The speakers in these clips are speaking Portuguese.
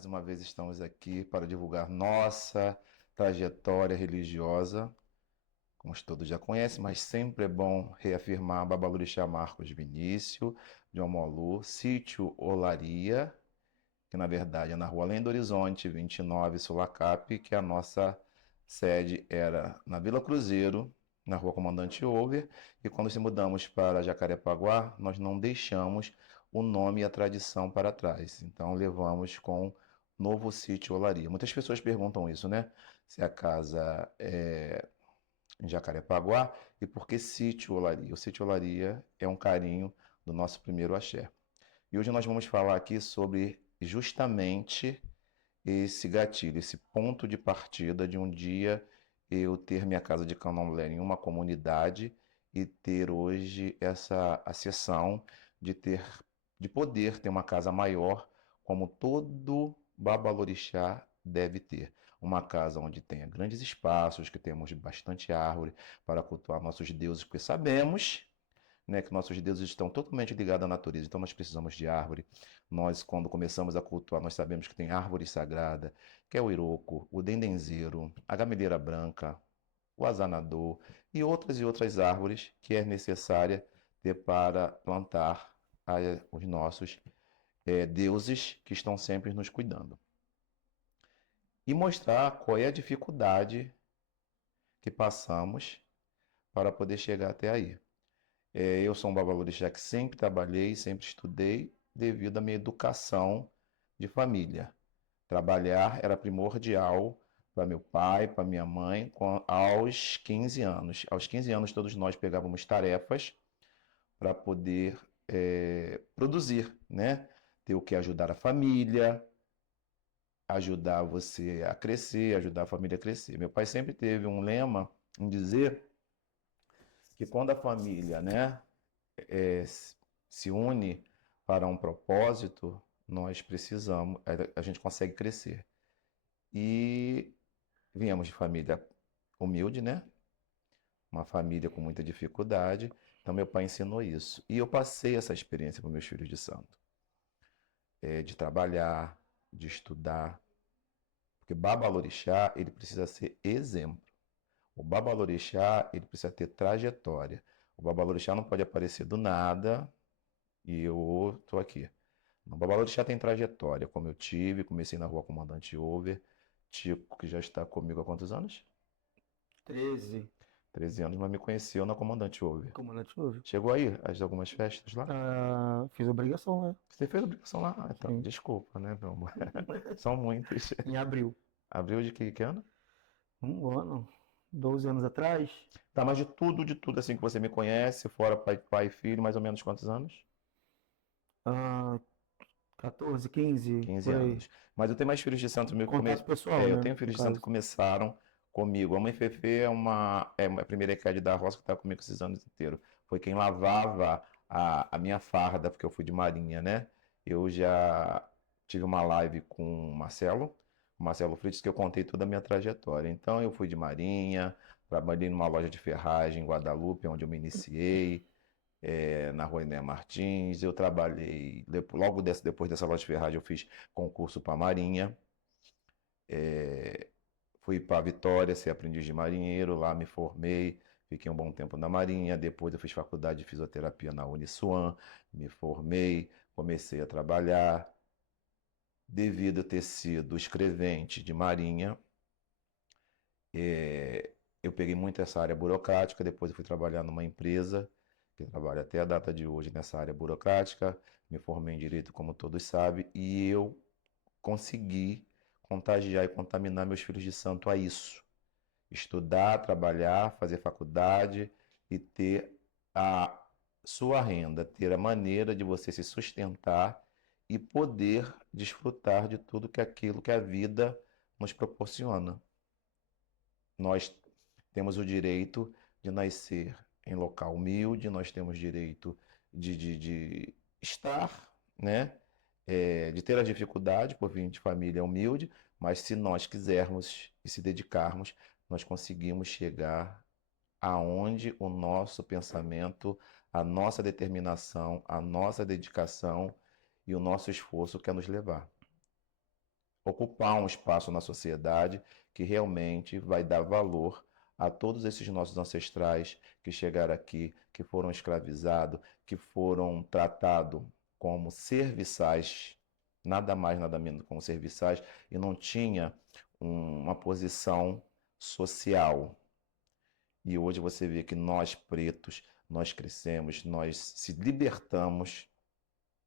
Mais uma vez estamos aqui para divulgar nossa trajetória religiosa, como todos já conhecem, mas sempre é bom reafirmar Babalorixá Marcos Vinícius, de Omolu, sítio Olaria, que na verdade é na rua Além do Horizonte, 29 Sulacap, que a nossa sede era na Vila Cruzeiro, na rua Comandante Over, e quando se mudamos para Jacarepaguá, nós não deixamos o nome e a tradição para trás. Então levamos com Novo Sítio Olaria. Muitas pessoas perguntam isso, né? Se a casa é em Jacarepaguá e por que Sítio Olaria? O Sítio Olaria é um carinho do nosso primeiro axé. E hoje nós vamos falar aqui sobre justamente esse gatilho, esse ponto de partida de um dia eu ter minha casa de candomblé em uma comunidade e ter hoje essa acessão de ter, de poder ter uma casa maior, como todo babalorixá deve ter. Uma casa onde tenha grandes espaços, que temos bastante árvore para cultuar nossos deuses, porque sabemos, né, que nossos deuses estão totalmente ligados à natureza, então nós precisamos de árvore. Nós, quando começamos a cultuar, nós sabemos que tem árvore sagrada, que é o iroco, o dendenzeiro, a gameleira branca, o azanador e outras árvores que é necessária ter para plantar os nossos deuses que estão sempre nos cuidando. E mostrar qual é a dificuldade que passamos para poder chegar até aí. Eu sou um babalorixá que sempre trabalhei, sempre estudei, devido à minha educação de família. Trabalhar era primordial para meu pai, para minha mãe, aos 15 anos. Aos 15 anos, todos nós pegávamos tarefas para poder produzir, né? Ter o que ajudar a família, ajudar você a crescer, ajudar a família a crescer. Meu pai sempre teve um lema em dizer que quando a família, né, é, se une para um propósito, nós precisamos, a gente consegue crescer. E viemos de família humilde, né? Uma família com muita dificuldade. Então meu pai ensinou isso. E eu passei essa experiência para meus filhos de santo. De trabalhar, de estudar. Porque Babalorixá, ele precisa ser exemplo. O Babalorixá, ele precisa ter trajetória. O Babalorixá não pode aparecer do nada e eu estou aqui. O Babalorixá tem trajetória, como eu tive, comecei na rua Comandante Over, Tico, que já está comigo há quantos anos? 13. 13 anos, mas me conheceu na Comandante Over. Comandante ouve. Chegou aí, as algumas festas lá? Ah, fiz obrigação, né? Você fez obrigação lá? Ah, então, Sim. desculpa, né, meu amor? São muitos. Em abril. Abril de que ano? Um ano. 12 anos atrás. Tá, mas de tudo assim que você me conhece, fora pai e filho, mais ou menos quantos anos? Ah, 14, 15, 15 por aí. anos. Mas eu tenho mais filhos de santo meu que Contato pessoal, eu né? tenho No filhos de santo que caso. começaram comigo. A mãe Fefe é a primeira ECAD da roça que está comigo esses anos inteiros. Foi quem lavava a minha farda, porque eu fui de marinha, né? Eu já tive uma live com o Marcelo Fritz, que eu contei toda a minha trajetória. Então eu fui de marinha, trabalhei numa loja de ferragem em Guadalupe, onde eu me iniciei na Rua Enéa Martins. Eu trabalhei, depois dessa loja de ferragem, eu fiz concurso para a Marinha. Fui para Vitória ser aprendiz de marinheiro, lá me formei, fiquei um bom tempo na Marinha. Depois eu fiz faculdade de fisioterapia na Uniswan, me formei, comecei a trabalhar. Devido a ter sido escrevente de Marinha, eu peguei muito essa área burocrática. Depois eu fui trabalhar numa empresa que trabalha até a data de hoje nessa área burocrática. Me formei em direito, como todos sabem, e eu consegui contagiar e contaminar meus filhos de santo a isso. Estudar, trabalhar, fazer faculdade e ter a sua renda, ter a maneira de você se sustentar e poder desfrutar de tudo que aquilo que a vida nos proporciona. Nós temos o direito de nascer em local humilde, nós temos direito de estar, né? De ter a dificuldade por vir de família humilde, mas se nós quisermos e se dedicarmos, nós conseguimos chegar aonde o nosso pensamento, a nossa determinação, a nossa dedicação e o nosso esforço quer nos levar. ocupar um espaço na sociedade que realmente vai dar valor a todos esses nossos ancestrais que chegaram aqui, que foram escravizados, que foram tratados como serviçais, nada mais, nada menos como serviçais, e não tinha uma posição social. E hoje você vê que nós pretos, nós crescemos, nós se libertamos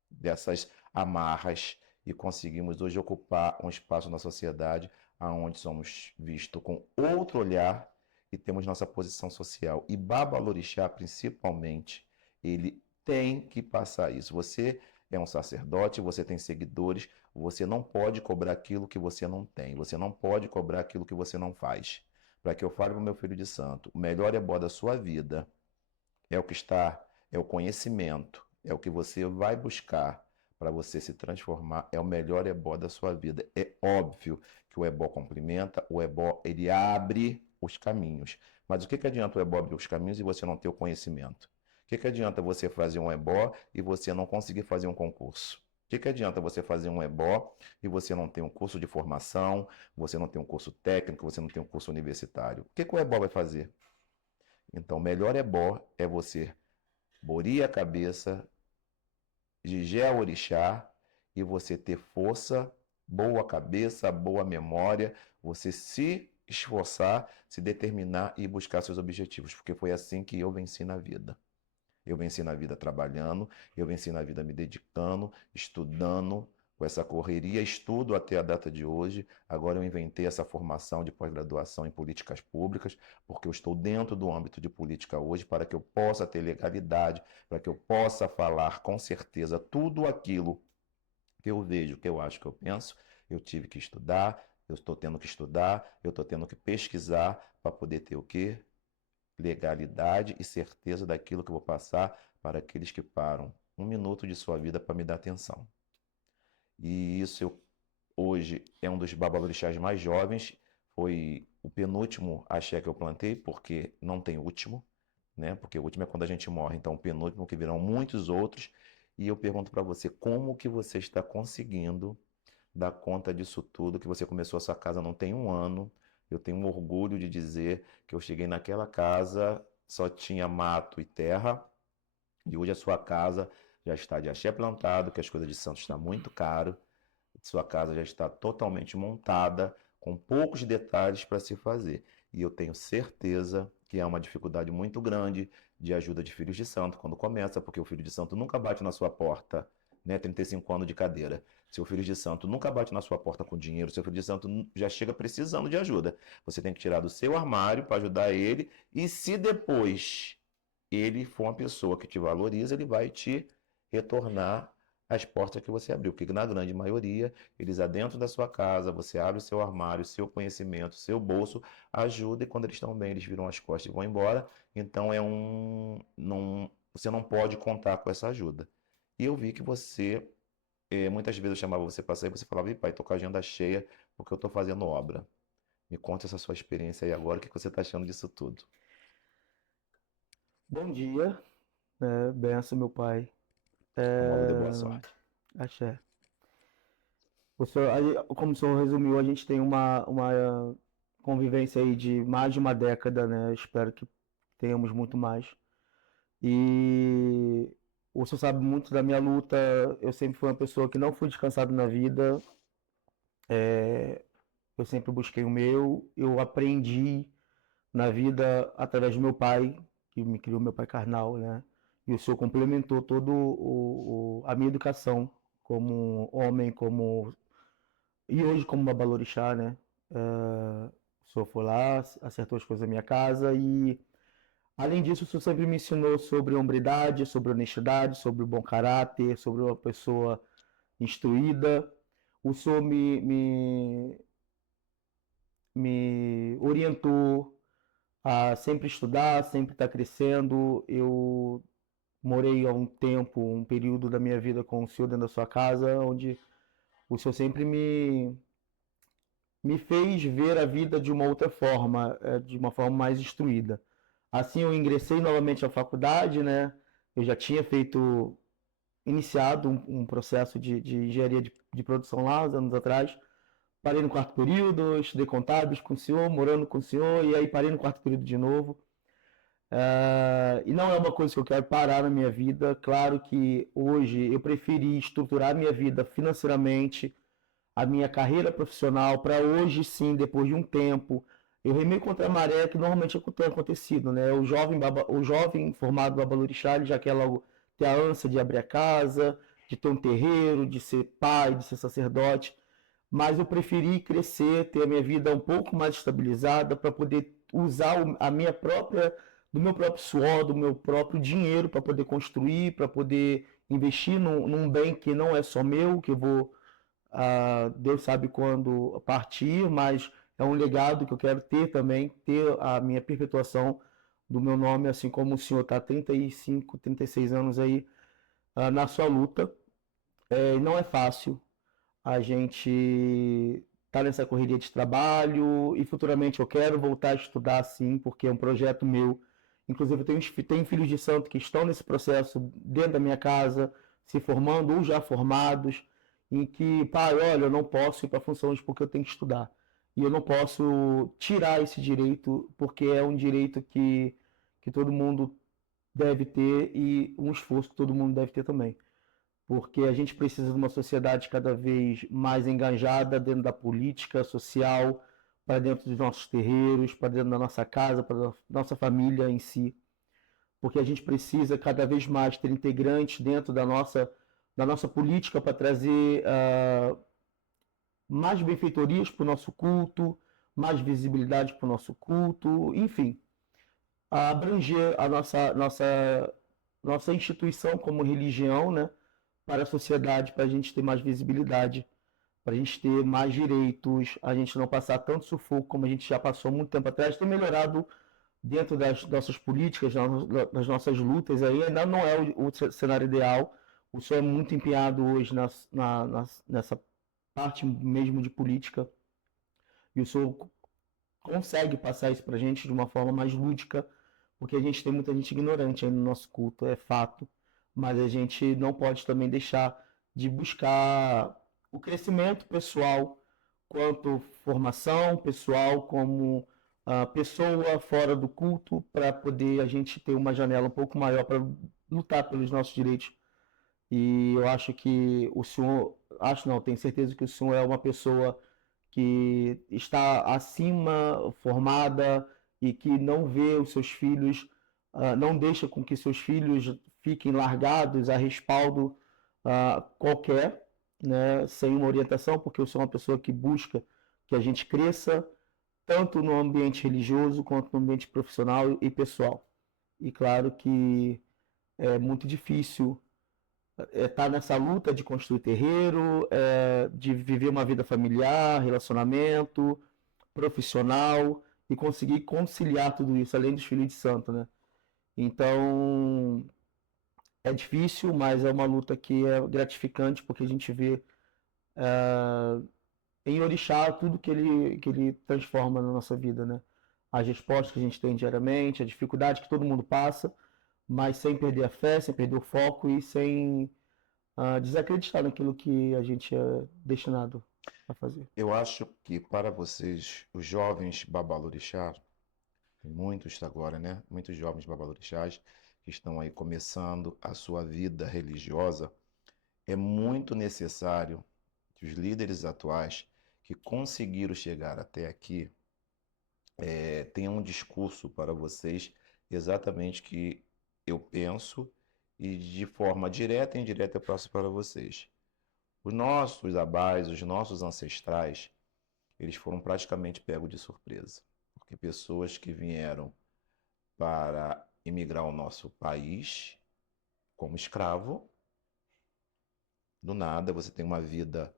dessas amarras e conseguimos hoje ocupar um espaço na sociedade onde somos vistos com outro olhar e temos nossa posição social. E Babalorixá, principalmente, ele tem que passar isso. Você é um sacerdote, você tem seguidores, você não pode cobrar aquilo que você não tem, você não pode cobrar aquilo que você não faz. Para que eu fale para o meu filho de santo, o melhor ebó da sua vida é o que está, é o conhecimento, é o que você vai buscar para você se transformar, é o melhor ebó da sua vida. É óbvio que o ebó complementa, o ebó ele abre os caminhos. Mas o que adianta o ebó abrir os caminhos e você não ter o conhecimento? O que adianta você fazer um ebó e você não conseguir fazer um concurso? O que adianta você fazer um ebó e você não ter um curso de formação, você não tem um curso técnico, você não tem um curso universitário? O que o ebó vai fazer? Então, o melhor ebó é você borir a cabeça, Gigé orixá, e você ter força, boa cabeça, boa memória, você se esforçar, se determinar e buscar seus objetivos, porque foi assim que eu venci na vida. Eu venci na vida trabalhando, eu venci na vida me dedicando, estudando, com essa correria, estudo até a data de hoje. Agora eu inventei essa formação de pós-graduação em políticas públicas, porque eu estou dentro do âmbito de política hoje, para que eu possa ter legalidade, para que eu possa falar com certeza tudo aquilo que eu vejo, que eu acho, que eu penso. Eu tive que estudar, eu estou tendo que estudar, eu estou tendo que pesquisar para poder ter o quê? Legalidade e certeza daquilo que eu vou passar para aqueles que param um minuto de sua vida para me dar atenção. E isso hoje é um dos babalorixás mais jovens, foi o penúltimo axé que eu plantei, porque não tem último, né? Porque o último é quando a gente morre, então o penúltimo que virão muitos outros. E eu pergunto para você, como que você está conseguindo dar conta disso tudo, que você começou a sua casa não tem um ano. Eu tenho um orgulho de dizer que eu cheguei naquela casa, só tinha mato e terra, e hoje a sua casa já está de axé plantado, que as coisas de santo estão muito caro, sua casa já está totalmente montada, com poucos detalhes para se fazer. E eu tenho certeza que é uma dificuldade muito grande de ajuda de filhos de santo quando começa, porque o filho de santo nunca bate na sua porta, né? 35 anos de cadeira. Seu filho de santo nunca bate na sua porta com dinheiro, seu filho de santo já chega precisando de ajuda. Você tem que tirar do seu armário para ajudar ele, e se depois ele for uma pessoa que te valoriza, ele vai te retornar as portas que você abriu, porque na grande maioria, eles adentro da sua casa, você abre o seu armário, seu conhecimento, seu bolso, ajuda, e quando eles estão bem, eles viram as costas e vão embora. Então você não pode contar com essa ajuda. E eu vi que você, muitas vezes eu chamava você para sair, você falava: "Ih, pai, tô com a agenda cheia porque eu tô fazendo obra". Me conta essa sua experiência aí agora, o que você está achando disso tudo? Bom dia, benção, meu pai. Com modo de boa sorte. Axé. Como o senhor resumiu, a gente tem uma convivência aí de mais de uma década, né? Espero que tenhamos muito mais. E o senhor sabe muito da minha luta. Eu sempre fui uma pessoa que não fui descansado na vida. Eu sempre busquei o meu. Eu aprendi na vida através do meu pai, que me criou, meu pai carnal, né? E o senhor complementou todo a minha educação como homem, e hoje como babalorixá, né? O senhor foi lá, acertou as coisas na minha casa e, além disso, o senhor sempre me ensinou sobre hombridade, sobre honestidade, sobre o bom caráter, sobre uma pessoa instruída. O senhor me orientou a sempre estudar, sempre estar crescendo. Eu morei há um tempo, um período da minha vida com o senhor dentro da sua casa, onde o senhor sempre me fez ver a vida de uma outra forma, de uma forma mais instruída. Assim, eu ingressei novamente à faculdade, né? Eu já tinha iniciado um processo de engenharia de produção lá, uns anos atrás, parei no quarto período, estudei contábeis com o senhor, morando com o senhor, e aí parei no quarto período de novo. E não é uma coisa que eu quero parar na minha vida. Claro que hoje eu preferi estruturar a minha vida financeiramente, a minha carreira profissional, para hoje sim, depois de um tempo, eu remei contra a maré, que normalmente é o que tem acontecido, né? O jovem formado babalorixá, ele já quer logo ter a ânsia de abrir a casa, de ter um terreiro, de ser pai, de ser sacerdote, mas eu preferi crescer, ter a minha vida um pouco mais estabilizada para poder usar a minha própria, do meu próprio suor, do meu próprio dinheiro para poder construir, para poder investir num bem que não é só meu, que eu vou, Deus sabe quando partir, mas é um legado que eu quero ter também, ter a minha perpetuação do meu nome, assim como o senhor está há 35, 36 anos aí na sua luta. Não é fácil, a gente tá nessa correria de trabalho e futuramente eu quero voltar a estudar sim, porque é um projeto meu. Inclusive eu tenho filhos de santo que estão nesse processo dentro da minha casa, se formando ou já formados, em que, pai, olha, eu não posso ir para funções porque eu tenho que estudar. E eu não posso tirar esse direito, porque é um direito que todo mundo deve ter e um esforço que todo mundo deve ter também, porque a gente precisa de uma sociedade cada vez mais engajada dentro da política social, para dentro dos nossos terreiros, para dentro da nossa casa, para da nossa família em si, porque a gente precisa cada vez mais ter integrantes dentro da nossa política para trazer mais benfeitorias para o nosso culto, mais visibilidade para o nosso culto, enfim, a abranger a nossa instituição como religião, né, para a sociedade, para a gente ter mais visibilidade, para a gente ter mais direitos, a gente não passar tanto sufoco como a gente já passou há muito tempo atrás, ter melhorado dentro das nossas políticas, das nossas lutas aí, ainda não é o cenário ideal. O senhor é muito empenhado hoje nessa parte mesmo de política, e o senhor consegue passar isso para a gente de uma forma mais lúdica, porque a gente tem muita gente ignorante aí no nosso culto, é fato, mas a gente não pode também deixar de buscar o crescimento pessoal, quanto formação pessoal, como pessoa fora do culto, para poder a gente ter uma janela um pouco maior para lutar pelos nossos direitos. E eu acho que o senhor, acho não, tenho certeza que o senhor é uma pessoa que está acima, formada e que não vê os seus filhos, não deixa com que seus filhos fiquem largados a respaldo qualquer, né, sem uma orientação, porque eu sou uma pessoa que busca que a gente cresça tanto no ambiente religioso quanto no ambiente profissional e pessoal. E claro que é muito difícil tá nessa luta de construir terreiro, de viver uma vida familiar, relacionamento, profissional e conseguir conciliar tudo isso, além dos filhos de santo, né? Então, é difícil, mas é uma luta que é gratificante porque a gente vê em Orixá tudo que ele transforma na nossa vida, né? As respostas que a gente tem diariamente, a dificuldade que todo mundo passa, mas sem perder a fé, sem perder o foco e sem desacreditar naquilo que a gente é destinado a fazer. Eu acho que para vocês, os jovens babalorixás, tem muitos agora, né? Muitos jovens babalorixás que estão aí começando a sua vida religiosa, é muito necessário que os líderes atuais que conseguiram chegar até aqui tenham um discurso para vocês exatamente que eu penso e de forma direta e indireta eu passo para vocês. Os nossos abais, os nossos ancestrais, eles foram praticamente pegos de surpresa, porque pessoas que vieram para imigrar ao nosso país como escravo, do nada você tem uma vida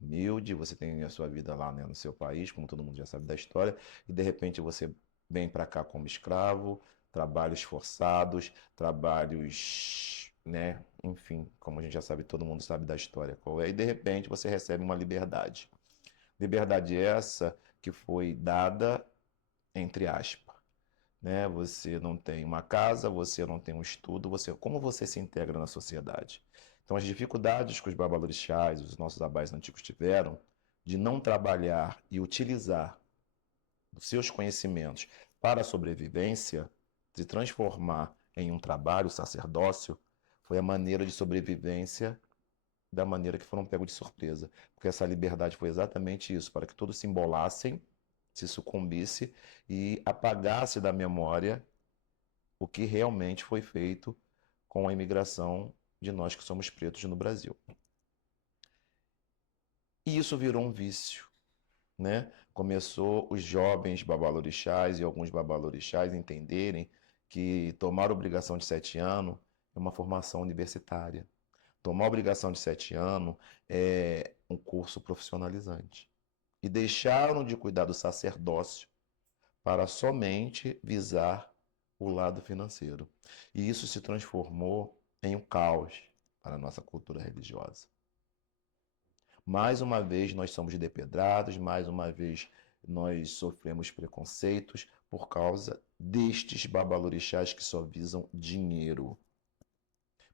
humilde, você tem a sua vida lá, né, no seu país, como todo mundo já sabe da história, e de repente você vem para cá como escravo, trabalhos forçados, trabalhos, né, enfim, como a gente já sabe, todo mundo sabe da história qual é, e de repente você recebe uma liberdade. Liberdade essa que foi dada entre aspas, né? Você não tem uma casa, você não tem um estudo, como você se integra na sociedade? Então, as dificuldades que os babalorixás, os nossos abais antigos tiveram, de não trabalhar e utilizar os seus conhecimentos para a sobrevivência, se transformar em um trabalho, sacerdócio, foi a maneira de sobrevivência da maneira que foram pegos de surpresa. Porque essa liberdade foi exatamente isso, para que todos se embolassem, se sucumbisse e apagasse da memória o que realmente foi feito com a imigração de nós que somos pretos no Brasil. E isso virou um vício, né? Começou os jovens babalorixás e alguns babalorixás entenderem que tomar obrigação de 7 anos é uma formação universitária. Tomar obrigação de 7 anos é um curso profissionalizante. E deixaram de cuidar do sacerdócio para somente visar o lado financeiro. E isso se transformou em um caos para a nossa cultura religiosa. Mais uma vez nós somos depedrados, mais uma vez nós sofremos preconceitos por causa destes babalorixás que só visam dinheiro.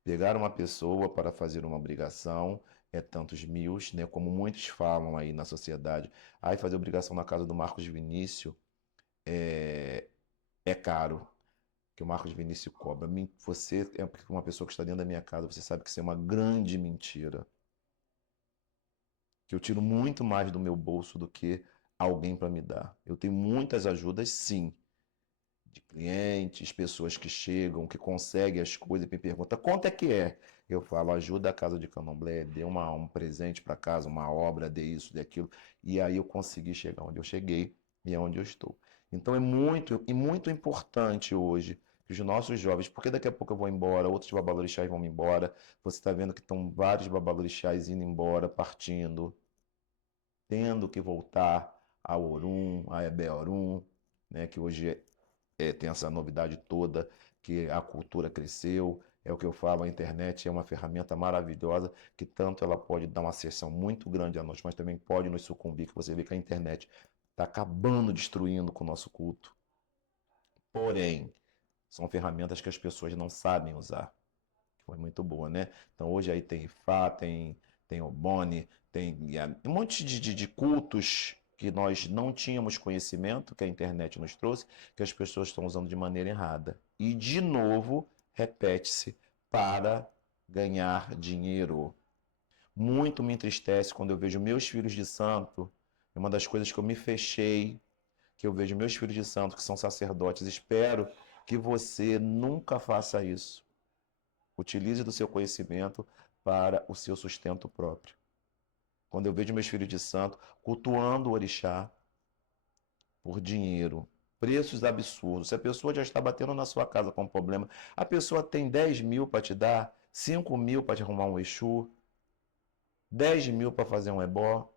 Pegar uma pessoa para fazer uma obrigação é tantos mil, né, como muitos falam aí na sociedade. Aí fazer obrigação na casa do Marcos Vinícius é caro, que o Marcos Vinícius cobra. Você é uma pessoa que está dentro da minha casa, você sabe que isso é uma grande mentira. Que eu tiro muito mais do meu bolso do que alguém para me dar. Eu tenho muitas ajudas, sim, de clientes, pessoas que chegam, que conseguem as coisas e me perguntam quanto é que é? Eu falo, ajuda a Casa de Candomblé, dê um presente para casa, uma obra, dê isso, dê aquilo. E aí eu consegui chegar onde eu cheguei e é onde eu estou. Então é muito importante hoje que os nossos jovens, porque daqui a pouco eu vou embora, outros babalorixás vão embora, você está vendo que estão vários babalorixás indo embora, partindo, tendo que voltar ao Orum, a Ebé-Orum, né, que hoje tem essa novidade toda, que a cultura cresceu, é o que eu falo, a internet é uma ferramenta maravilhosa, que tanto ela pode dar uma acessão muito grande a nós, mas também pode nos sucumbir, que você vê que a internet está acabando, destruindo com o nosso culto. Porém, são ferramentas que as pessoas não sabem usar. Foi muito boa, né? Então hoje aí tem Ifá, tem Obone, tem um monte de cultos que nós não tínhamos conhecimento, que a internet nos trouxe, que as pessoas estão usando de maneira errada. E de novo, repete-se, para ganhar dinheiro. Muito me entristece quando eu vejo meus filhos de santo, é uma das coisas que eu me fechei, que eu vejo meus filhos de santo, que são sacerdotes, espero que você nunca faça isso. Utilize do seu conhecimento para o seu sustento próprio. Quando eu vejo meus filhos de santo cultuando o orixá por dinheiro, preços absurdos. Se a pessoa já está batendo na sua casa com um problema, a pessoa tem 10 mil para te dar, 5 mil para te arrumar um exu, 10 mil para fazer um ebó.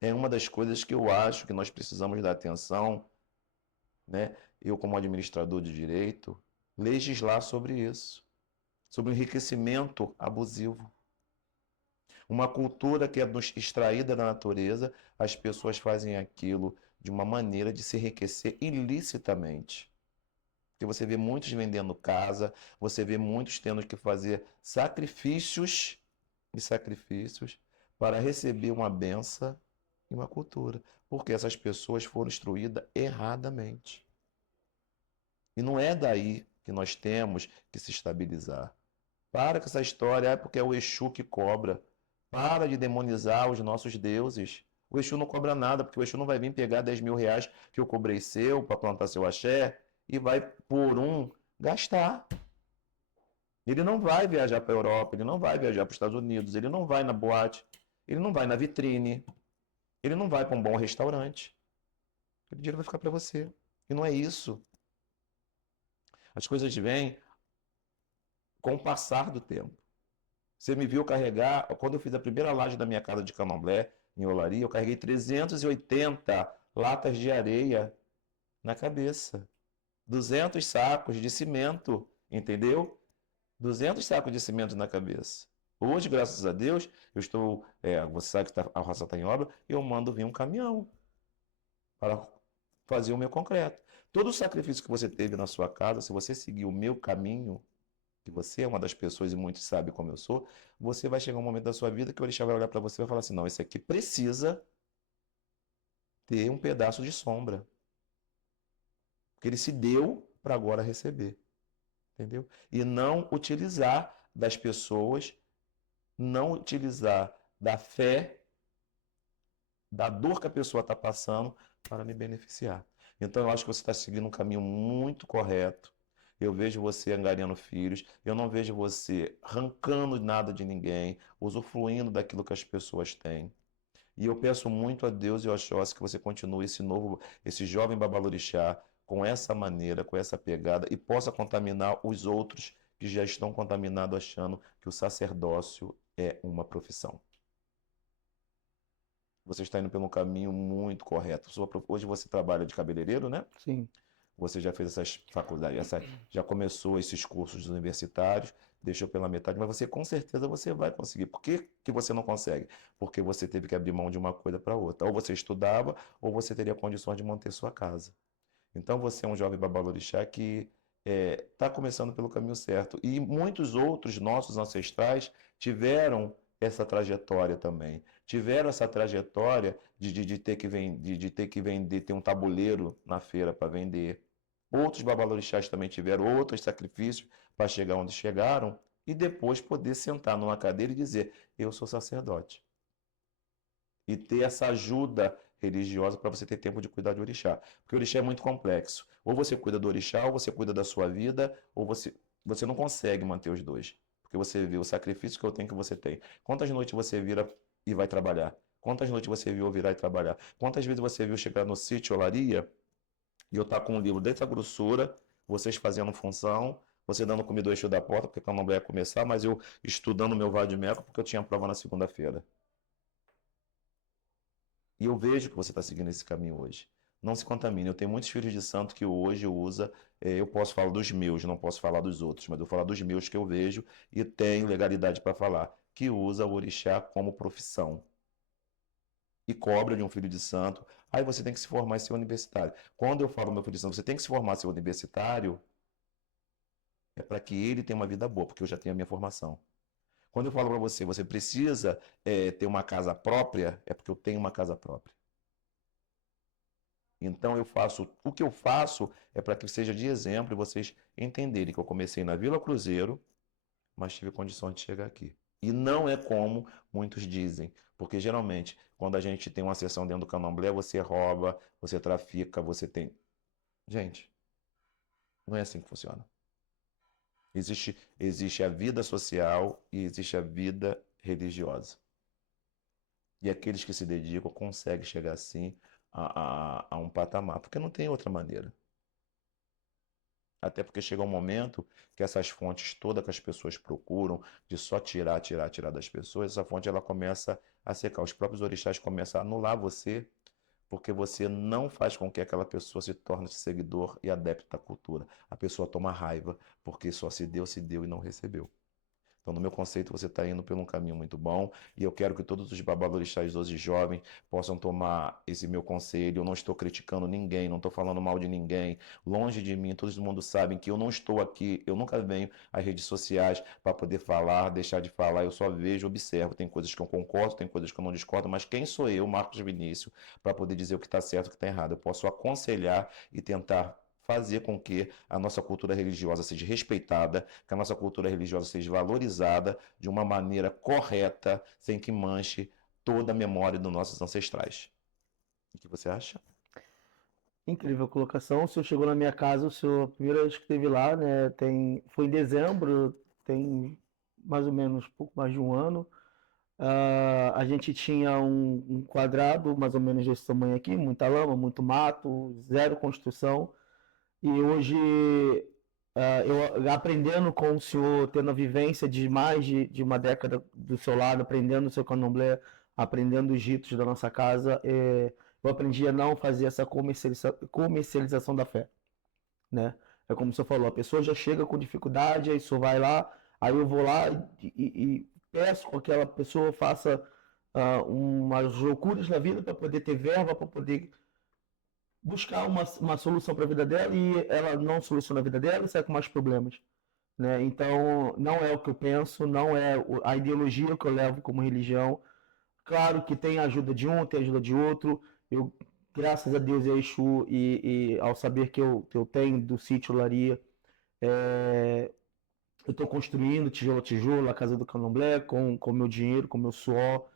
É uma das coisas que eu acho que nós precisamos dar atenção, né? Eu, como administrador de direito, legislar sobre isso, sobre o enriquecimento abusivo. Uma cultura que é extraída da natureza, as pessoas fazem aquilo de uma maneira de se enriquecer ilicitamente. Porque você vê muitos vendendo casa, você vê muitos tendo que fazer sacrifícios e sacrifícios para receber uma benção e uma cultura. Porque essas pessoas foram instruídas erradamente. E não é daí que nós temos que se estabilizar. Para com essa história, é porque é o Exu que cobra. Para de demonizar os nossos deuses. O Exu não cobra nada, porque o Exu não vai vir pegar 10 mil reais que eu cobrei seu para plantar seu axé e vai, por um, gastar. Ele não vai viajar para a Europa, ele não vai viajar para os Estados Unidos, ele não vai na boate, ele não vai na vitrine, ele não vai para um bom restaurante. Aquele dinheiro vai ficar para você. E não é isso. As coisas vêm com o passar do tempo. Você me viu carregar, quando eu fiz a primeira laje da minha casa de Candomblé, em Olaria, eu carreguei 380 latas de areia na cabeça. 200 sacos de cimento, entendeu? 200 sacos de cimento na cabeça. Hoje, graças a Deus, eu estou, você sabe que a roça está em obra, eu mando vir um caminhão para fazer o meu concreto. Todo o sacrifício que você teve na sua casa, se você seguir o meu caminho, que você é uma das pessoas e muitos sabem como eu sou, você vai chegar um momento da sua vida que o orixá vai olhar para você e vai falar assim, não, esse aqui precisa ter um pedaço de sombra, porque ele se deu para agora receber, entendeu? E não utilizar das pessoas, não utilizar da fé, da dor que a pessoa está passando para me beneficiar. Então eu acho que você está seguindo um caminho muito correto. Eu vejo você angariando filhos, eu não vejo você arrancando nada de ninguém, usufruindo daquilo que as pessoas têm. E eu peço muito a Deus e ao Oxóssi que você continue esse jovem babalorixá com essa maneira, com essa pegada e possa contaminar os outros que já estão contaminados achando que o sacerdócio é uma profissão. Você está indo pelo caminho muito correto. Hoje você trabalha de cabeleireiro, né? Sim. Você já fez essas faculdades, já começou esses cursos universitários, deixou pela metade, mas você com certeza você vai conseguir. Por que que você não consegue? Porque você teve que abrir mão de uma coisa para outra. Ou você estudava, ou você teria condições de manter sua casa. Então você é um jovem babalorixá que está começando pelo caminho certo. E muitos outros nossos ancestrais tiveram essa trajetória também. Tiveram essa trajetória de ter de ter que vender, ter um tabuleiro na feira para vender. Outros babalorixás também tiveram outros sacrifícios para chegar onde chegaram e depois poder sentar numa cadeira e dizer: eu sou sacerdote. E ter essa ajuda religiosa para você ter tempo de cuidar de orixá. Porque o orixá é muito complexo. Ou você cuida do orixá, ou você cuida da sua vida, ou você não consegue manter os dois. Porque você vê o sacrifício que eu tenho que você tem. Quantas noites você vira e vai trabalhar? Quantas noites você viu virar e trabalhar? Quantas vezes você viu chegar no sítio olaria e eu estar com um livro dessa grossura, vocês fazendo função, você dando comida ao eixo da porta, porque a candomblé ia começar, mas eu estudando meu vadimeco porque eu tinha prova na segunda-feira. E eu vejo que você está seguindo esse caminho hoje. Não se contamine. Eu tenho muitos filhos de santo que hoje usa. Eu posso falar dos meus, não posso falar dos outros, mas eu vou falar dos meus que eu vejo e tenho legalidade para falar, que usa o orixá como profissão. E cobra de um filho de santo. Aí você tem que se formar e ser universitário. Quando eu falo meu filho de santo, você tem que se formar e ser universitário, é para que ele tenha uma vida boa, porque eu já tenho a minha formação. Quando eu falo para você, você precisa ter uma casa própria, é porque eu tenho uma casa própria. Então o que eu faço é para que seja de exemplo e vocês entenderem que eu comecei na Vila Cruzeiro, mas tive condições de chegar aqui. E não é como muitos dizem, porque geralmente quando a gente tem uma sessão dentro do candomblé, você rouba, você trafica, você tem. Gente, não é assim que funciona. Existe a vida social e existe a vida religiosa. E aqueles que se dedicam conseguem chegar assim a um patamar, porque não tem outra maneira. Até porque chega um momento que essas fontes todas que as pessoas procuram, de só tirar das pessoas, essa fonte ela começa a secar. Os próprios orixás começam a anular você, porque você não faz com que aquela pessoa se torne seguidor e adepto da cultura. A pessoa toma raiva, porque só se deu e não recebeu. Então, no meu conceito, você está indo por um caminho muito bom e eu quero que todos os babalorixás hoje jovens possam tomar esse meu conselho. Eu não estou criticando ninguém, não estou falando mal de ninguém. Longe de mim, todo mundo sabe que eu não estou aqui, eu nunca venho às redes sociais para poder falar, deixar de falar. Eu só vejo, observo. Tem coisas que eu concordo, tem coisas que eu não discordo, mas quem sou eu, Marcos Vinícius, para poder dizer o que está certo e o que está errado? Eu posso aconselhar e tentar fazer com que a nossa cultura religiosa seja respeitada, que a nossa cultura religiosa seja valorizada de uma maneira correta, sem que manche toda a memória dos nossos ancestrais. O que você acha? Incrível colocação. O senhor chegou na minha casa, o senhor, a primeira vez que esteve lá, né, foi em dezembro, tem mais ou menos pouco mais de um ano. A gente tinha um quadrado, mais ou menos desse tamanho aqui, muita lama, muito mato, zero construção. E hoje, eu aprendendo com o senhor, tendo a vivência de mais de uma década do seu lado, aprendendo o seu candomblé, aprendendo os ritos da nossa casa, eu aprendi a não fazer essa comercialização da fé, né? É como o senhor falou, a pessoa já chega com dificuldade, aí o senhor vai lá, aí eu vou lá e peço que aquela pessoa faça umas loucuras na vida para poder ter verba, para poder buscar uma solução para a vida dela e ela não soluciona a vida dela e sai com mais problemas. né? Então, não é o que eu penso, não é a ideologia que eu levo como religião. Claro que tem a ajuda de um, tem a ajuda de outro. Eu, graças a Deus e a Exu, e ao saber que eu tenho do sítio Olaria, é, eu estou construindo tijolo a tijolo a casa do Candomblé com meu dinheiro, com meu suor,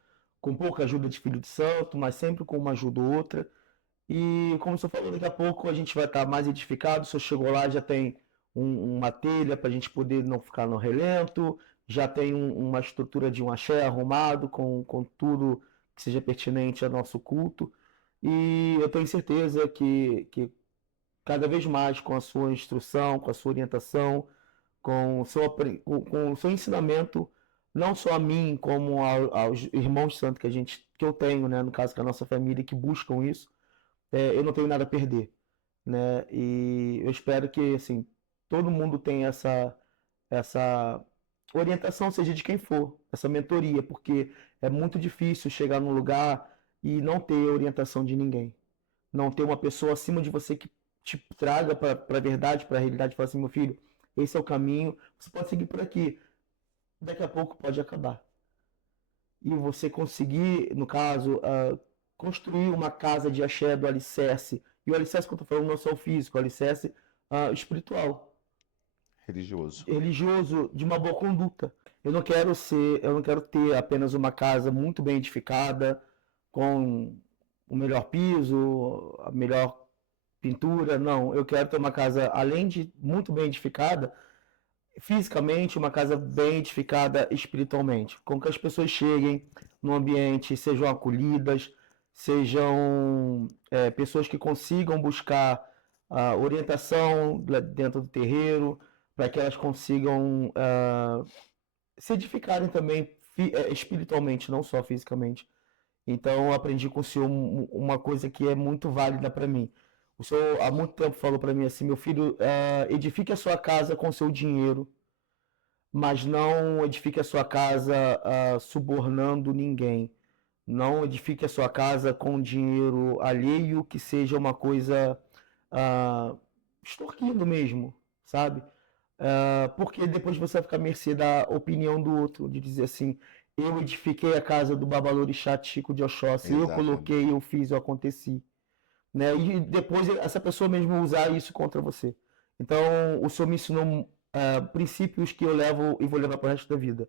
com pouca ajuda de filho de santo, mas sempre com uma ajuda ou outra. E como o senhor falou, daqui a pouco a gente vai estar mais edificado. O senhor chegou lá, já tem uma telha para a gente poder não ficar no relento, já tem uma estrutura de um axé arrumado com tudo que seja pertinente ao nosso culto. E eu tenho certeza que cada vez mais com a sua instrução, com a sua orientação, com o seu ensinamento, não só a mim, como aos irmãos santos que eu tenho, né, no caso que é a nossa família, que buscam isso, eu não tenho nada a perder, né? E eu espero que assim todo mundo tenha essa orientação, seja de quem for, essa mentoria, porque é muito difícil chegar num lugar e não ter orientação de ninguém, não ter uma pessoa acima de você que te traga para a verdade, para a realidade, e fala assim, meu filho, esse é o caminho, você pode seguir por aqui, daqui a pouco pode acabar. E você conseguir, no caso, construir uma casa de axé do alicerce. E o alicerce que eu estou falando não é só o físico, o alicerce espiritual, Religioso. religioso, de uma boa conduta. Eu não quero ter apenas uma casa muito bem edificada, com o melhor piso, a melhor pintura. Não, eu quero ter uma casa, além de muito bem edificada, fisicamente, uma casa bem edificada espiritualmente, com que as pessoas cheguem no ambiente, sejam acolhidas, sejam pessoas que consigam buscar orientação dentro do terreiro, para que elas consigam se edificarem também espiritualmente, não só fisicamente. Então, eu aprendi com o senhor uma coisa que é muito válida para mim. O senhor há muito tempo falou para mim assim, meu filho, edifique a sua casa com seu dinheiro, mas não edifique a sua casa subornando ninguém. Não edifique a sua casa com dinheiro alheio, que seja uma coisa ah, extorquindo mesmo, sabe? Porque depois você vai ficar à mercê da opinião do outro, de dizer assim, eu edifiquei a casa do Babalorixá Chico de Oxóssi, eu coloquei, Exatamente. eu fiz, eu aconteci. Né? E depois essa pessoa mesmo usar isso contra você. Então, o senhor me ensinou princípios que eu levo e vou levar para o resto da vida.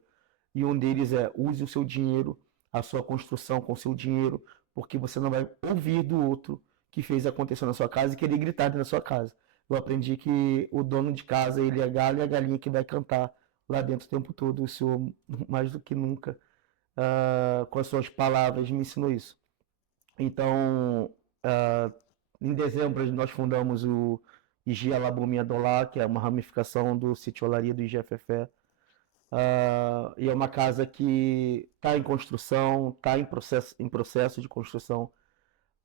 E um deles é use o seu dinheiro, a sua construção com o seu dinheiro, porque você não vai ouvir do outro que fez acontecer na sua casa e querer gritar dentro da sua casa. Eu aprendi que o dono de casa, ele é galho e a galinha que vai cantar lá dentro o tempo todo. O senhor, mais do que nunca, com as suas palavras, me ensinou isso. Então, em dezembro, nós fundamos o Igi Alabumi Adolá, que é uma ramificação do Sítio Olaria do IGFFE. E é uma casa que está em construção, está em processo de construção,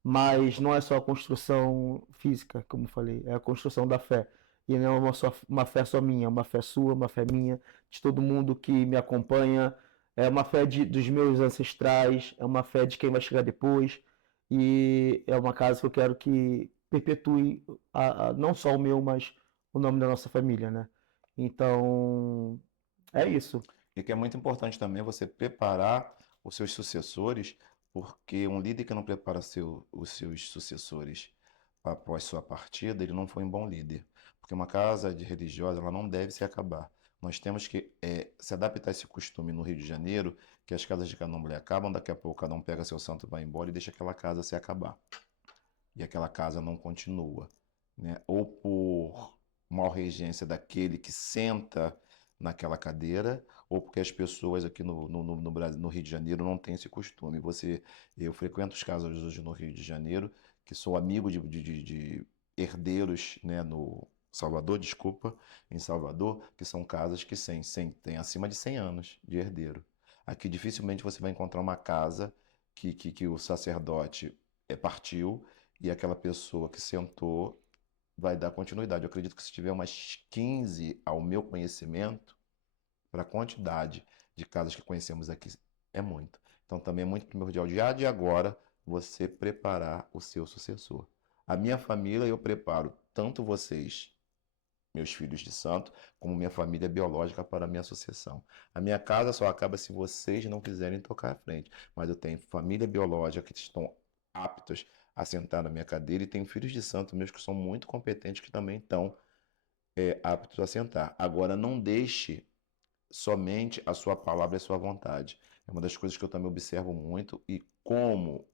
mas não é só a construção física, como eu falei, é a construção da fé. E não é uma fé só minha, é uma fé sua, uma fé minha, de todo mundo que me acompanha, é uma fé dos meus ancestrais, é uma fé de quem vai chegar depois, e é uma casa que eu quero que perpetue não só o meu, mas o nome da nossa família, né? Então, é isso. E que é muito importante também você preparar os seus sucessores, porque um líder que não prepara os seus sucessores após sua partida, ele não foi um bom líder. Porque uma casa de religiosa, ela não deve se acabar. Nós temos que se adaptar a esse costume no Rio de Janeiro, que as casas de candomblé acabam, daqui a pouco cada um pega seu santo e vai embora e deixa aquela casa se acabar. E aquela casa não continua, né? Ou por mal regência daquele que senta naquela cadeira, ou porque as pessoas aqui no Brasil, no Rio de Janeiro não têm esse costume. Eu frequento os casos hoje no Rio de Janeiro, que sou amigo de herdeiros, né, no Salvador, desculpa, em Salvador, que são casas que têm acima de 100 anos de herdeiro. Aqui dificilmente você vai encontrar uma casa que o sacerdote partiu e aquela pessoa que sentou vai dar continuidade. Eu acredito que se tiver umas 15 ao meu conhecimento, para a quantidade de casas que conhecemos aqui, é muito. Então também é muito primordial já de agora você preparar o seu sucessor. A minha família eu preparo tanto vocês, meus filhos de santo, como minha família biológica para a minha sucessão. A minha casa só acaba se vocês não quiserem tocar à frente, mas eu tenho família biológica que estão aptos a sentar na minha cadeira e tenho filhos de santo meus que são muito competentes que também estão aptos a sentar. Agora, não deixe somente a sua palavra e a sua vontade. É uma das coisas que eu também observo muito e como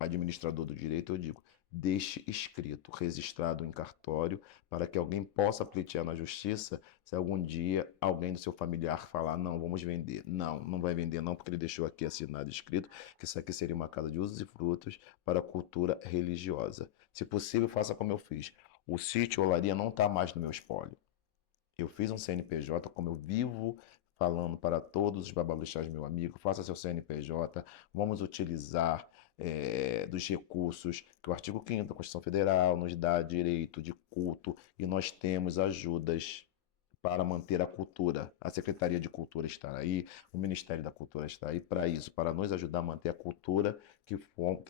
administrador do direito eu digo, deixe escrito, registrado em cartório, para que alguém possa pleitear na justiça se algum dia alguém do seu familiar falar, não, vamos vender. Não, não vai vender não, porque ele deixou aqui assinado escrito que isso aqui seria uma casa de usos e frutos para a cultura religiosa. Se possível, faça como eu fiz. O sítio Olaria não está mais no meu espólio. Eu fiz um CNPJ, como eu vivo falando para todos os babalorixás, meu amigo, faça seu CNPJ, vamos utilizar dos recursos que o artigo 5º da Constituição Federal nos dá direito de culto e nós temos ajudas para manter a cultura. A Secretaria de Cultura está aí, o Ministério da Cultura está aí para isso, para nos ajudar a manter a cultura que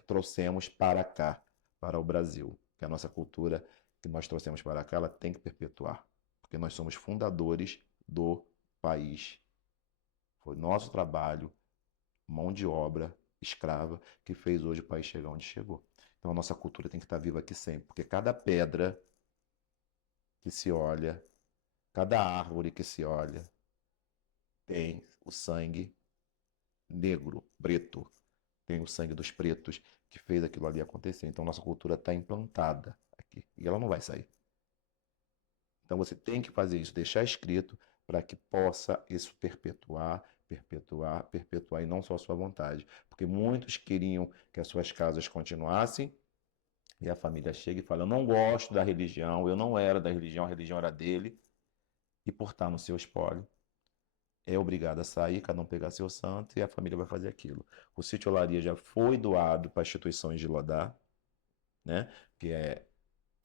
trouxemos para cá, para o Brasil. Que a nossa cultura que nós trouxemos para cá, ela tem que perpetuar porque nós somos fundadores do país. Foi nosso trabalho, mão de obra, escrava, que fez hoje o país chegar onde chegou. Então a nossa cultura tem que estar viva aqui sempre, porque cada pedra que se olha, cada árvore que se olha, tem o sangue negro, preto, tem o sangue dos pretos que fez aquilo ali acontecer. Então nossa cultura está implantada aqui e ela não vai sair. Então você tem que fazer isso, deixar escrito para que possa isso perpetuar, perpetuar, perpetuar e não só a sua vontade. Porque muitos queriam que as suas casas continuassem e a família chega e fala, eu não gosto da religião, eu não era da religião, a religião era dele. E por estar no seu espólio, é obrigado a sair, cada um pegar seu santo e a família vai fazer aquilo. O sítio Olaria já foi doado para instituições de Lodá, né? Que é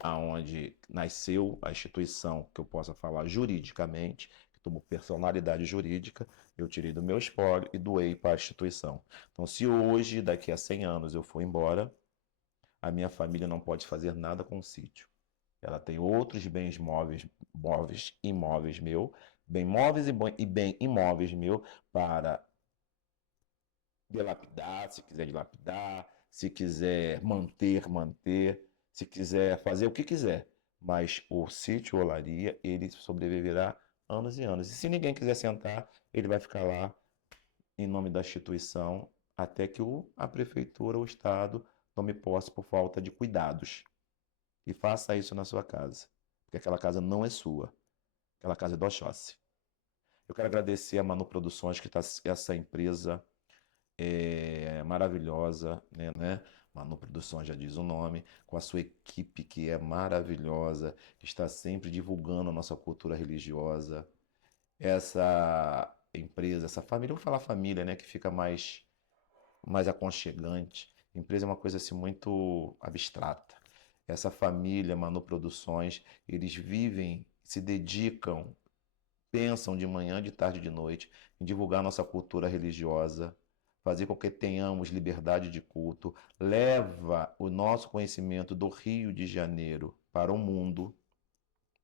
aonde nasceu a instituição que eu possa falar juridicamente, que tomou personalidade jurídica, eu tirei do meu espólio e doei para a instituição. Então, se hoje, daqui a 100 anos, eu for embora, a minha família não pode fazer nada com o sítio. Ela tem outros bens móveis, imóveis meu, bem móveis e bem imóveis meu para dilapidar, se quiser dilapidar, se quiser manter, se quiser fazer o que quiser. Mas o sítio Olaria, ele sobreviverá anos e anos. E se ninguém quiser sentar, ele vai ficar lá em nome da instituição até que a prefeitura, o Estado, tome posse por falta de cuidados. E faça isso na sua casa. Porque aquela casa não é sua. Aquela casa é do Oxóssi. Eu quero agradecer a Manu Produções, que está essa empresa maravilhosa, né? Manu Produções já diz o nome, com a sua equipe que é maravilhosa, que está sempre divulgando a nossa cultura religiosa. Essa empresa, essa família, vou falar família, né? Que fica mais aconchegante. Empresa é uma coisa assim muito abstrata. Essa família, Manu Produções, eles vivem, se dedicam, pensam de manhã, de tarde e de noite em divulgar nossa cultura religiosa, fazer com que tenhamos liberdade de culto, leva o nosso conhecimento do Rio de Janeiro para o mundo,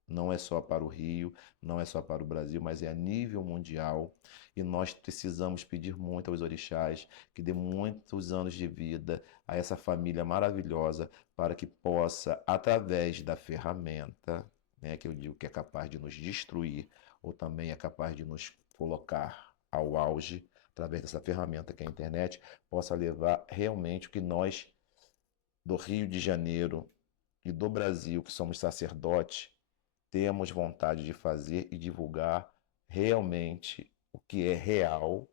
não é só para o Rio, não é só para o Brasil, mas é a nível mundial. E nós precisamos pedir muito aos orixás que dê muitos anos de vida a essa família maravilhosa para que possa, através da ferramenta, né, que eu digo que é capaz de nos destruir, ou também é capaz de nos colocar ao auge, através dessa ferramenta que é a internet, possa levar realmente o que nós, do Rio de Janeiro e do Brasil, que somos sacerdotes, temos vontade de fazer e divulgar realmente o que é real,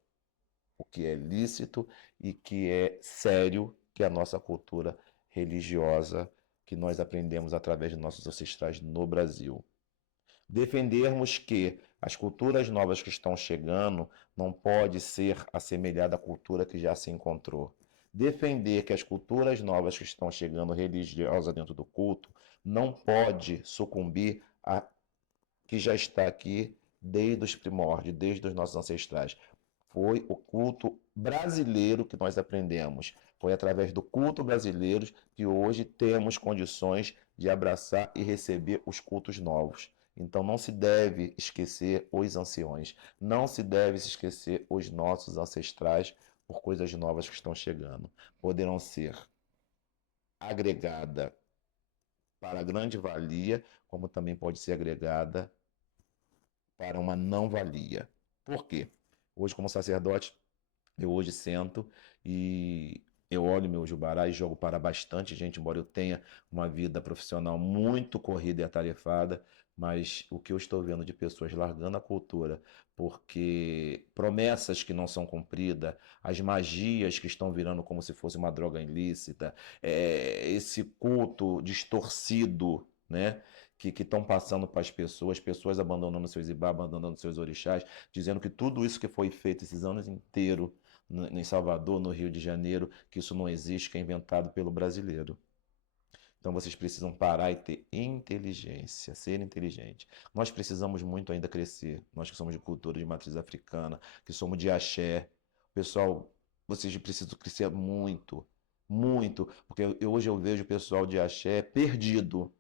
o que é lícito e que é sério, que é a nossa cultura religiosa que nós aprendemos através de nossos ancestrais no Brasil. Defendermos que as culturas novas que estão chegando não pode ser assemelhada à cultura que já se encontrou. Defender que as culturas novas que estão chegando religiosas dentro do culto não pode sucumbir a que já está aqui desde os primórdios, desde os nossos ancestrais. Foi o culto brasileiro que nós aprendemos. Foi através do culto brasileiro que hoje temos condições de abraçar e receber os cultos novos. Então não se deve esquecer os anciões, não se deve se esquecer os nossos ancestrais por coisas novas que estão chegando. Poderão ser agregada para grande valia, como também pode ser agregada para uma não-valia. Por quê? Hoje, como sacerdote, eu hoje sento e eu olho meu Jubará e jogo para bastante gente, embora eu tenha uma vida profissional muito corrida e atarefada, mas o que eu estou vendo de pessoas largando a cultura porque promessas que não são cumpridas, as magias que estão virando como se fosse uma droga ilícita, esse culto distorcido, né? Que estão passando para as pessoas abandonando seus ibá, abandonando seus orixás, dizendo que tudo isso que foi feito esses anos inteiros em Salvador, no Rio de Janeiro, que isso não existe, que é inventado pelo brasileiro. Então vocês precisam parar e ter inteligência, ser inteligente. Nós precisamos muito ainda crescer. Nós que somos de cultura de matriz africana, que somos de axé. Pessoal, vocês precisam crescer muito, muito, porque hoje eu vejo o pessoal de axé perdido,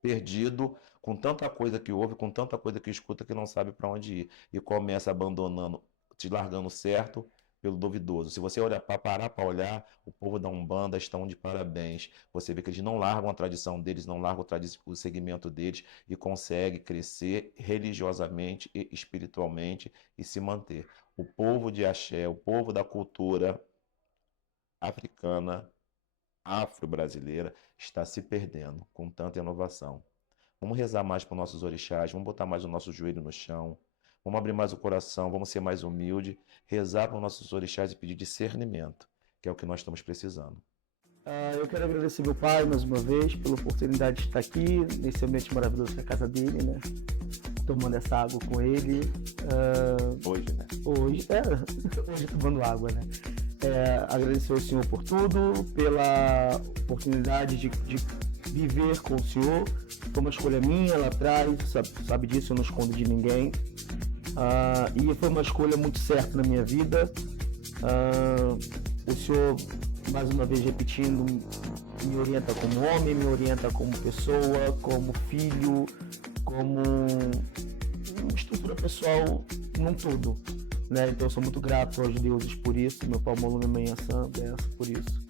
perdido com tanta coisa que ouve, com tanta coisa que escuta que não sabe para onde ir e começa abandonando, te largando certo pelo duvidoso. Se você olhar para parar para olhar, o povo da Umbanda estão de parabéns. Você vê que eles não largam a tradição deles, não largam o segmento deles e conseguem crescer religiosamente e espiritualmente e se manter. O povo de Axé, o povo da cultura africana, afro-brasileira, está se perdendo com tanta inovação. Vamos rezar mais para os nossos orixás, vamos botar mais o nosso joelho no chão, vamos abrir mais o coração, vamos ser mais humildes, rezar para os nossos orixás e pedir discernimento, que é o que nós estamos precisando. Eu quero agradecer meu pai mais uma vez pela oportunidade de estar aqui nesse ambiente maravilhoso que é a casa dele, né? Tomando essa água com ele. Hoje, né? Hoje tomando água, né? Agradecer ao Senhor por tudo, pela oportunidade de viver com o Senhor. Foi uma escolha minha lá atrás, sabe disso, eu não escondo de ninguém. E foi uma escolha muito certa na minha vida. O Senhor, mais uma vez repetindo, me orienta como homem, me orienta como pessoa, como filho, como estrutura pessoal num todo. Né? Então eu sou muito grato aos deuses por isso, meu pai Molu, minha mãe Santa, por isso.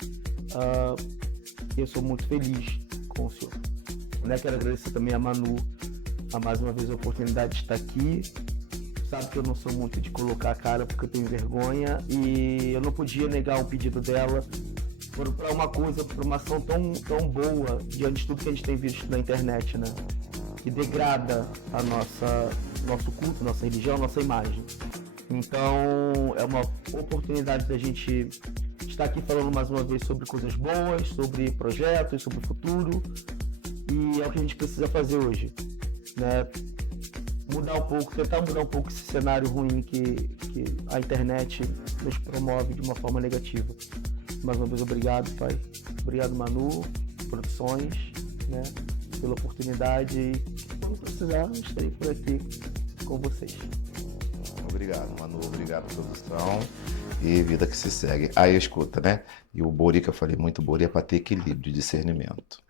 Eu sou muito feliz com o Senhor. Né? Quero agradecer também a Manu, a mais uma vez a oportunidade de estar aqui. Sabe que eu não sou muito de colocar a cara porque eu tenho vergonha e eu não podia negar um pedido dela para uma coisa, para uma ação tão boa diante de tudo que a gente tem visto na internet, né? Que degrada a nosso culto, nossa religião, nossa imagem. Então é uma oportunidade da gente estar aqui falando mais uma vez sobre coisas boas, sobre projetos, sobre o futuro, e é o que a gente precisa fazer hoje, né? Tentar mudar um pouco esse cenário ruim que a internet nos promove de uma forma negativa. Mais uma vez, obrigado, pai. Obrigado, Manu, Produções, né, pela oportunidade. E quando precisar, estarei por aqui com vocês. Obrigado, Manu. Obrigado, produção. E vida que se segue. Aí escuta, né? E o Bori, que eu falei muito, Bori é para ter equilíbrio, discernimento.